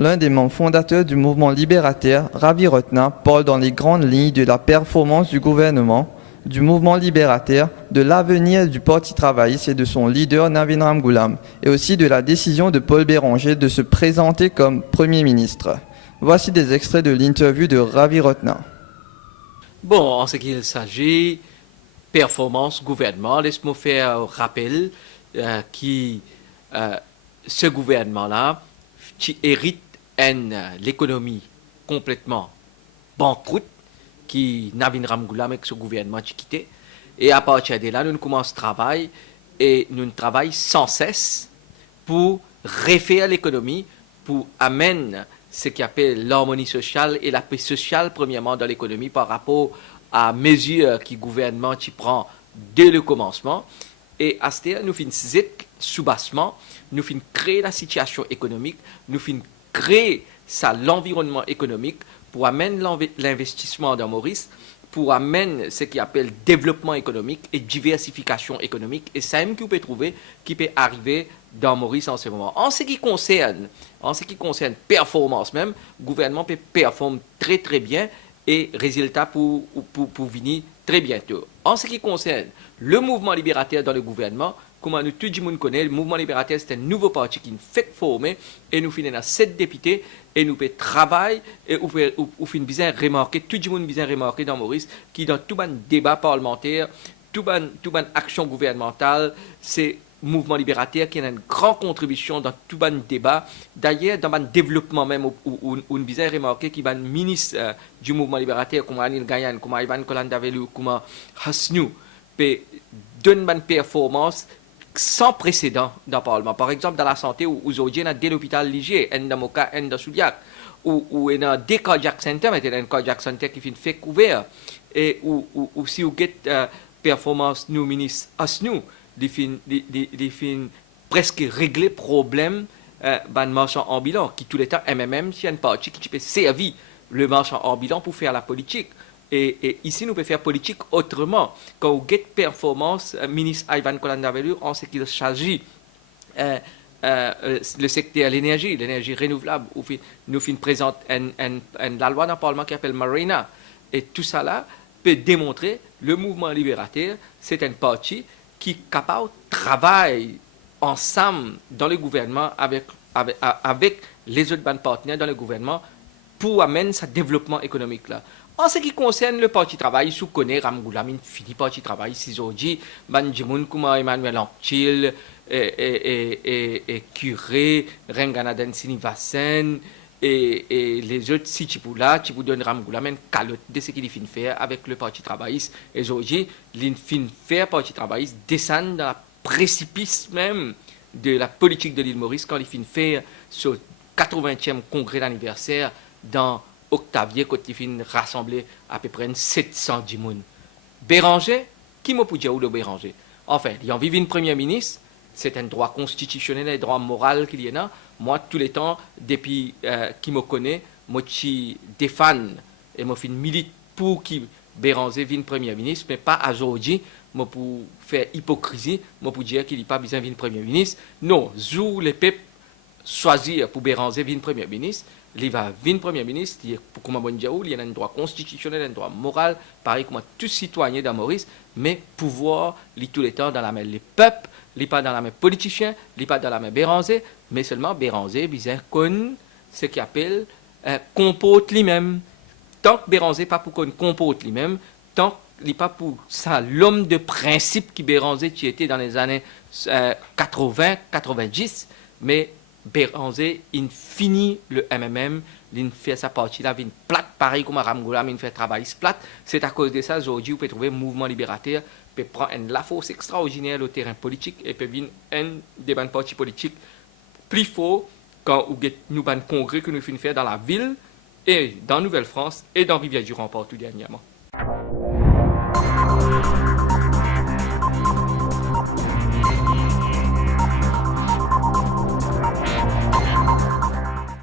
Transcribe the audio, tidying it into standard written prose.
L'un des membres fondateurs du mouvement libérateur, Ravi Rotna, parle dans les grandes lignes de la performance du gouvernement, du mouvement libérateur, de l'avenir du Parti travailliste et de son leader Navin Ramgoolam, et aussi de la décision de Paul Béranger de se présenter comme Premier ministre. Voici des extraits de l'interview de Ravi Rotna. Bon, en ce qu'il s'agit, performance, gouvernement, laisse-moi faire un rappel ce gouvernement-là qui hérite l'économie complètement banqueroute qui Navin Ramgoolam avec ce gouvernement qui quitté. Et à partir de là, nous commençons à travailler et nous travaillons sans cesse pour refaire l'économie, pour amener ce qu'on appelle l'harmonie sociale et la paix sociale, premièrement, dans l'économie par rapport à mesures que le gouvernement prend dès le commencement. Et à ce moment, nous finissons sous-bassement, nous finissons créer la situation économique, nous finissons créer l'environnement économique pour amener l'investissement dans Maurice, pour amener ce qu'on appelle développement économique et diversification économique. Et c'est ce que vous pouvez trouver qui peut arriver dans Maurice en ce moment. En ce qui concerne performance même, le gouvernement peut performer très très bien et résultat pour venir très bientôt. En ce qui concerne le mouvement libérateur dans le gouvernement, comme nous tout le monde connaît, le mouvement libérateur c'est un nouveau parti qui nous fait former et nous finissons 7 députés et nous faisons travail et nous finissons bien remarquer, tout le monde bien remarquer dans Maurice, qui dans tout le débat parlementaire, tout le action gouvernementale, c'est mouvement libérateur qui a une grande contribution dans tout le débat. D'ailleurs, dans le développement même, où nous bien remarqué qu'il y a un ministre du mouvement libérateur, comme Anil Gayan, comme Ivan Kolandavelu, comme Hasnou, peut donner une performance sans précédent dans le Parlement. Par exemple, dans la santé, où aujourd'hui, on a dès l'hôpital Ligier, dans Moka, dans Soudiac, où on a des cardiac centers, mais il y a un cardiac center qui fait couvert, et où si vous avez performance, nous, ministre Hasnou, il fin presque régler le problème de marchand ambulant, qui tout le temps, MMM, c'est une partie qui peut servir le marchand ambulant pour faire la politique. Et ici, nous pouvons faire politique autrement. Quand vous avez performance, ministre Ivan Kolandavelu, en ce qu'il s'agit le secteur de l'énergie renouvelable, nous présente la loi dans le Parlement qui s'appelle Marina. Et tout ça là peut démontrer le mouvement libérateur, c'est un parti qui est capable de travailler ensemble dans le gouvernement avec les autres partenaires dans le gouvernement pour amener ce développement économique là. En ce qui concerne le Parti travail, sous connaît Ramgoolam, il finit Parti travail, si aujourd'hui, Banjimoun, comme Emmanuel Anctil, et Curé, Renganaden Sinivasen, et les autres, si tu peux donner Ramgoolam une calotte de ce qu'il finit faire avec le Parti travailliste. Et aujourd'hui, il finit faire Parti travailliste descendre dans la précipice même de la politique de l'île Maurice quand il finit faire ce 80e congrès d'anniversaire dans Octavie, quand il finit rassembler à peu près 700 personnes. Béranger, qui m'a pu dire où le Béranger? Enfin, il y a envie d'une première ministre, c'est un droit constitutionnel et un droit moral qu'il y en a. Moi, tous les temps, depuis qui me connaît, moi, je suis des fans et moi, je milite pour qui Béranger vienne premier ministre, mais pas à aujourd'hui, moi, pour faire hypocrisie, moi, pour dire qu'il n'y a pas besoin de premier ministre. Non, zou les peuples choisir pour Béranger vienne premier ministre. Il va venir premier ministre, pour comment il y a un droit constitutionnel, un droit moral, pareil comme tout citoyen dans Maurice, mais pouvoir, tout le temps dans la main des peuples, il n'est pas dans la main politicien, il n'est pas dans la main Béranger, mais seulement Béranger, il connaît ce qu'il appelle comporte lui-même. Tant que Béranger pas pour qu'on comporte lui-même, tant qu'il n'est pas pour ça, l'homme de principe qui Béranger qui était dans les années 80, 90, mais Béranger, il finit le MMM, il fait sa partie là, il plate pareil comme Ramgoolam, il fait travail plate. C'est à cause de ça, aujourd'hui, vous pouvez trouver un mouvement libérateur, peut prendre la force extraordinaire au terrain politique et peut venir un débat de parti politique plus fort quand nous avons un congrès que nous finissons faire dans la ville et dans Nouvelle-France et dans Rivière-du-Rempart tout dernièrement.